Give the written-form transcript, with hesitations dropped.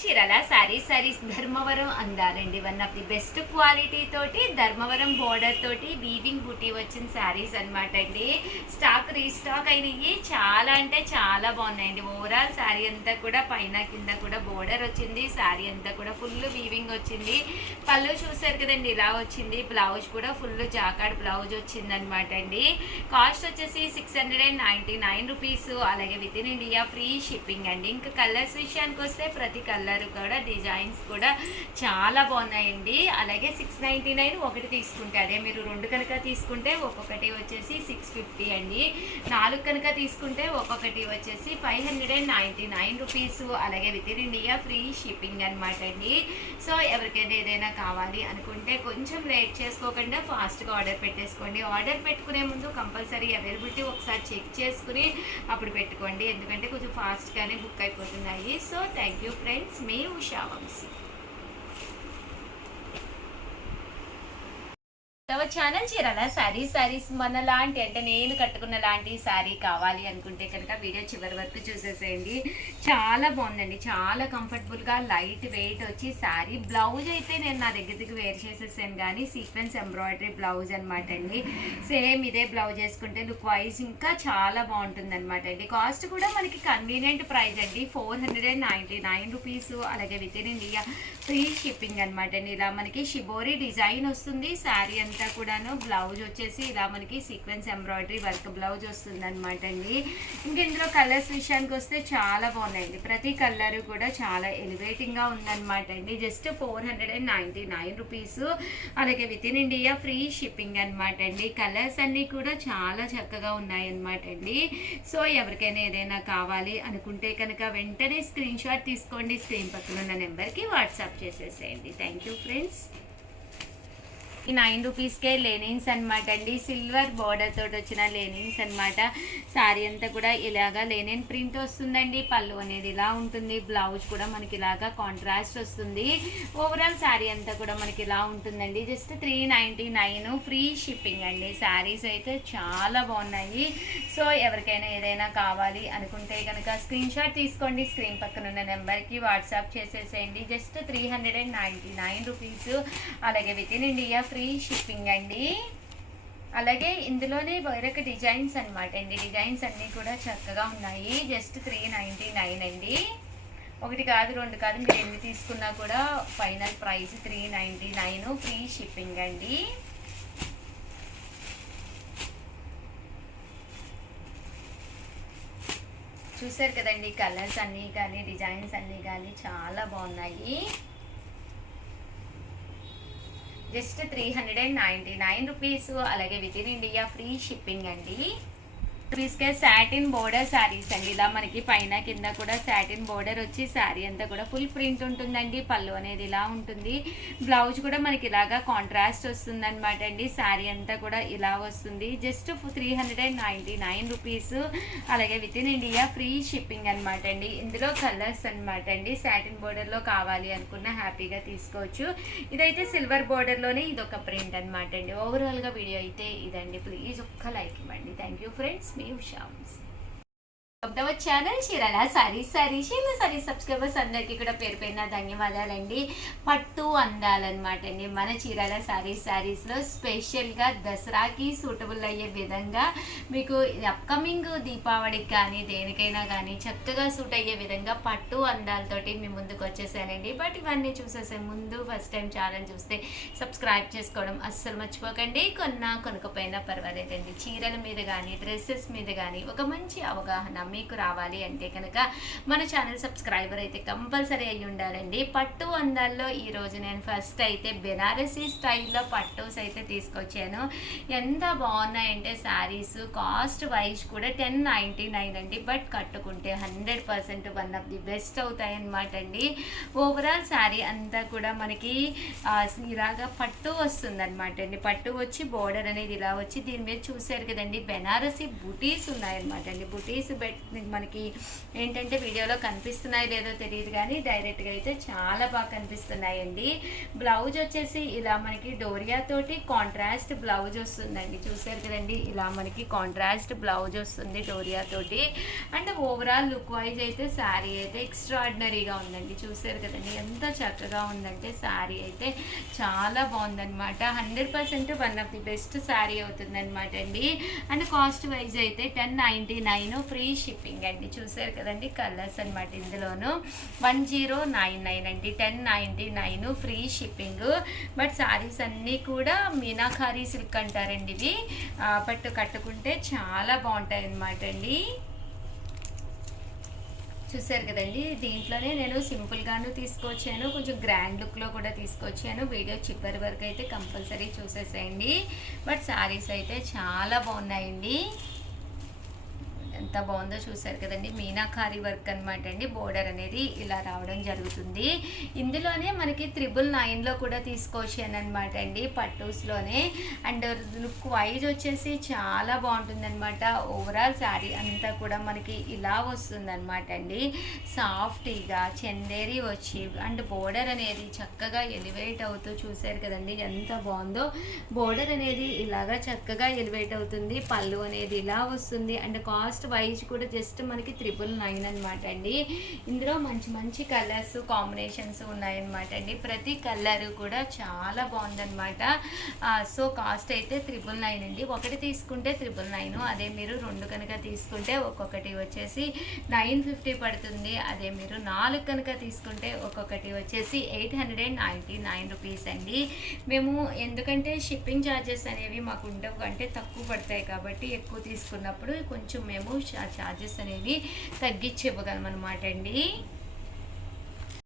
చీరల సారీస్ ధర్మవరం అందాలండి. One of the best quality తోటి ధర్మవరం బోర్డర్ తోటి వీవింగ్ బూటీ వచ్చిన శారీస్ అనమాట అండి. స్టాక్ రీస్టాక్ అయినవి చాలా అంటే చాలా బాగున్నాయండి. ఓవరాల్ శారీ అంతా కూడా పైన కింద కూడా బోర్డర్ వచ్చింది. శారీ అంతా కూడా ఫుల్ వీవింగ్ వచ్చింది. పళ్ళు చూసారు కదండి, ఇలా వచ్చింది. బ్లౌజ్ కూడా ఫుల్ జాకాడ్ బ్లౌజ్ వచ్చింది అనమాట అండి. కాస్ట్ వచ్చేసి 699 రూపీస్. అలాగే within India free shipping అండి. ఇంకా కలర్స్ విషయానికి వస్తే ప్రతి కలర్ కూడా డిజైన్స్ కూడా చాలా బాగున్నాయండి. అలాగే 699 ఒకటి తీసుకుంటే, అదే మీరు 2 కనుక తీసుకుంటే ఒక్కొక్కటి వచ్చేసి 650 అండి. 4 కనుక తీసుకుంటే ఒక్కొక్కటి వచ్చేసి 599 రూపీస్. అలాగే within India free shipping అనమాట అండి. సో ఎవరికైనా ఏదైనా కావాలి అనుకుంటే కొంచెం లేట్ చేసుకోకుండా ఫాస్ట్గా ఆర్డర్ పెట్టేసుకోండి. ఆర్డర్ పెట్టుకునే ముందు కంపల్సరీ అవైలబిలిటీ ఒకసారి చెక్ చేసుకుని అప్పుడు పెట్టుకోండి, ఎందుకంటే కొంచెం ఫాస్ట్గానే బుక్ అయిపోతున్నాయి. సో థ్యాంక్ యూ ఫ్రెండ్స్, మీ ఉషా వంశీ. ఛానల్ చీరల సారీస్ మన లాంటి, అంటే నేను కట్టుకున్న లాంటి శారీ కావాలి అనుకుంటే కనుక వీడియో చివరి వరకు చూసేసేయండి. చాలా బాగుందండి, చాలా కంఫర్టబుల్గా లైట్ వెయిట్ వచ్చి శారీ. బ్లౌజ్ అయితే నేను నా దగ్గరికి వేర్ చేసేసాను, కానీ సీక్వెన్స్ ఎంబ్రాయిడరీ బ్లౌజ్ అనమాట అండి. సేమ్ ఇదే బ్లౌజ్ వేసుకుంటే లుక్ వైజ్ ఇంకా చాలా బాగుంటుంది అనమాట అండి. కాస్ట్ కూడా మనకి కన్వీనియంట్ ప్రైస్ అండి, 499 రూపీస్. అలాగే within India free shipping అనమాట అండి. ఇలా మనకి షిబోరీ డిజైన్ వస్తుంది శారీ అంతా కూడాను. బ్లౌజ్ వచ్చేసి ఇలా మనకి సీక్వెన్స్ ఎంబ్రాయిడరీ వర్క్ బ్లౌజ్ వస్తుంది అనమాట అండి. ఇంక ఇందులో కలర్స్ విషయానికి వస్తే చాలా బాగున్నాయండి. ప్రతి కలర్ కూడా చాలా ఎలివేటింగ్ గా ఉందన్నమాట అండి. Just 499 rupees. అలాగే within India free shipping అనమాట అండి. కలర్స్ అన్ని కూడా చాలా చక్కగా ఉన్నాయి అనమాట అండి. సో ఎవరికైనా ఏదైనా కావాలి అనుకుంటే కనుక వెంటనే స్క్రీన్ షాట్ తీసుకోండి, స్క్రీన్ పక్కన ఉన్న నెంబర్కి వాట్సాప్ చేసేసేయండి. Thank you friends. 9 రూపీస్కే లెనిన్స్ అనమాట అండి. సిల్వర్ బార్డర్ తోటి వచ్చిన లెనిన్స్ అనమాట. శారీ అంతా కూడా ఇలాగా లెనిన్ ప్రింట్ వస్తుందండి. పళ్ళు అనేది ఇలా ఉంటుంది. బ్లౌజ్ కూడా మనకి ఇలాగా కాంట్రాస్ట్ వస్తుంది. ఓవరాల్ శారీ అంతా కూడా మనకి ఇలా ఉంటుందండి. జస్ట్ 399 ఫ్రీ షిప్పింగ్ అండి. శారీస్ అయితే చాలా బాగున్నాయి. సో ఎవరికైనా ఏదైనా కావాలి అనుకుంటే కనుక స్క్రీన్ షాట్ తీసుకోండి, స్క్రీన్ పక్కన ఉన్న నెంబర్కి వాట్సాప్ చేసేసేయండి. Just 399 rupees. అలాగే within India free shipping అండి. అలాగే ఇందులోనే వేరొక డిజైన్స్ అనమాట అండి. డిజైన్స్ అన్నీ కూడా చక్కగా ఉన్నాయి. జస్ట్ 399 అండి. ఒకటి కాదు, 2 కాదు, మీరు ఎన్ని తీసుకున్నా కూడా ఫైనల్ ప్రైస్ 399 ఫ్రీ షిప్పింగ్ అండి. చూసారు కదండి, కలర్స్ అన్నీ కానీ డిజైన్స్ అన్నీ కానీ చాలా బాగున్నాయి. Just 399 rupees. అలాగే within India free shipping అండి. రూపీస్కే సాటిన్ బోర్డర్ శారీస్ అండి. ఇలా మనకి పైన కింద కూడా సాటిన్ బోర్డర్ వచ్చి శారీ అంతా కూడా ఫుల్ ప్రింట్ ఉంటుందండి. పళ్ళు అనేది ఇలా ఉంటుంది. బ్లౌజ్ కూడా మనకి ఇలాగా కాంట్రాస్ట్ వస్తుంది అనమాట అండి. శారీ అంతా కూడా ఇలా వస్తుంది. Just 399 rupees. అలాగే within India free shipping అనమాట అండి. ఇందులో కలర్స్ అనమాట అండి. సాటిన్ బోర్డర్లో కావాలి అనుకున్న హ్యాపీగా తీసుకోవచ్చు. ఇదైతే సిల్వర్ బోర్డర్లోనే ఇదొక ప్రింట్ అనమాట అండి. ఓవరాల్గా వీడియో అయితే ఇదండి. ప్లీజ్ ఒక్క లైక్ ఇవ్వండి. థ్యాంక్ యూ ఫ్రెండ్స్, మీ ఉషా వంశీ. ఛానల్ చీరల సారీ సబ్స్క్రైబర్స్ అందరికీ కూడా పేరు పేరున ధన్యవాదాలండి. పట్టు అందాలన్నమాట అండి. మన చీరల సారీస్లో స్పెషల్గా దసరాకి సూటబుల్ అయ్యే విధంగా మీకు అప్కమింగ్ దీపావళికి కానీ దేనికైనా కానీ చక్కగా సూట్ అయ్యే విధంగా పట్టు అందాలతోటి మీ ముందుకు వచ్చేసానండి. బట్ ఇవన్నీ చూసేసే ముందు ఫస్ట్ టైం ఛానల్ చూస్తే సబ్స్క్రైబ్ చేసుకోవడం అస్సలు మర్చిపోకండి. కొనకపోయినా పర్వాలేదండి. చీరల మీద కానీ డ్రెస్సెస్ మీద కానీ ఒక మంచి అవగాహన మీకు రావాలి అంటే కనుక మన ఛానల్ సబ్స్క్రైబర్ అయితే కంపల్సరీ అయ్యి ఉండాలండి. పట్టు అందాల్లో ఈరోజు నేను ఫస్ట్ అయితే బెనారసీ స్టైల్లో పట్టూస్ అయితే తీసుకొచ్చాను. ఎంత బాగున్నాయంటే శారీస్ కాస్ట్ వైజ్ కూడా 1099 అండి. బట్ కట్టుకుంటే 100% వన్ ఆఫ్ ది బెస్ట్ అవుతాయి అన్నమాట అండి. ఓవరాల్ శారీ అంతా కూడా మనకి ఇలాగా పట్టు వస్తుంది అనమాట అండి. పట్టు వచ్చి బోర్డర్ అనేది ఇలా వచ్చి దీని మీద చూసారు కదండి బెనారసీ బుటీస్ ఉన్నాయన్నమాట అండి. బుటీస్ మనకి ఏంటంటే వీడియోలో కనిపిస్తున్నాయి లేదో తెలియదు కానీ డైరెక్ట్గా అయితే చాలా బాగా కనిపిస్తున్నాయండి. బ్లౌజ్ వచ్చేసి ఇలా మనకి డోరియా తోటి కాంట్రాస్ట్ బ్లౌజ్ వస్తుందండి. చూసారు కదండి, ఇలా మనకి కాంట్రాస్ట్ బ్లౌజ్ వస్తుంది డోరియా తోటి. అండ్ ఓవరాల్ లుక్ వైజ్ అయితే శారీ అయితే ఎక్స్ట్రాడినరీగా ఉందండి. చూసారు కదండి ఎంత చక్కగా ఉందంటే శారీ అయితే చాలా బాగుందనమాట. 100% one of the best sari అవుతుందన్నమాట అండి. అండ్ కాస్ట్ వైజ్ అయితే 1099 ఫ్రీ షిప్పింగ్ అండి. చూసారు కదండి కలర్స్ అనమాట, ఇందులోను 1099 అండి, 1099 ఫ్రీ షిప్పింగ్. బట్ శారీస్ అన్నీ కూడా మీనాకారి సిల్క్ అంటారండి ఇవి. బట్ కట్టుకుంటే చాలా బాగుంటాయి అన్నమాట అండి. చూసారు కదండి, దీంట్లోనే నేను సింపుల్గాను తీసుకొచ్చాను, కొంచెం గ్రాండ్ లుక్లో కూడా తీసుకొచ్చాను. వీడియో చివరి వరకు అయితే కంపల్సరీ చూసేసేయండి. బట్ శారీస్ అయితే చాలా బాగున్నాయండి. ఎంత బాగుందో చూసారు కదండి, మీనాకారి వర్క్ అనమాట అండి. బోర్డర్ అనేది ఇలా రావడం జరుగుతుంది. ఇందులోనే మనకి 999లో కూడా తీసుకోవచ్చాను అనమాట అండి, పట్టూస్లోనే. అండ్ లుక్ వైజ్ వచ్చేసి చాలా బాగుంటుంది అనమాట. ఓవరాల్ శారీ అంతా కూడా మనకి ఇలా వస్తుంది అనమాట అండి. సాఫ్టీగా చందేరి వచ్చి అండ్ బోర్డర్ అనేది చక్కగా ఎలివేట్ అవుతూ చూసారు కదండి ఎంత బాగుందో. బోర్డర్ అనేది ఇలాగా చక్కగా ఎలివేట్ అవుతుంది. పళ్ళు అనేది ఇలా వస్తుంది. అండ్ కాస్ట్ వైజ్ కూడా జస్ట్ మనకి 999 అనమాట అండి. ఇందులో మంచి మంచి కలర్స్ కాంబినేషన్స్ ఉన్నాయన్నమాట అండి. ప్రతి కలర్ కూడా చాలా బాగుందన్నమాట. సో కాస్ట్ అయితే 999 అండి. ఒకటి తీసుకుంటే 999, అదే మీరు 2 కనుక తీసుకుంటే ఒక్కొక్కటి వచ్చేసి 950 పడుతుంది. అదే మీరు 4 కనుక తీసుకుంటే ఒక్కొక్కటి వచ్చేసి 899 రూపీస్ అండి. మేము ఎందుకంటే షిప్పింగ్ ఛార్జెస్ అనేవి మాకు ఉండవు, అంటే తక్కువ పడతాయి కాబట్టి ఎక్కువ తీసుకున్నప్పుడు కొంచెం మేము ఛార్జెస్ అనేవి తగ్గించి ఇవ్వగలం అనమాట అండి.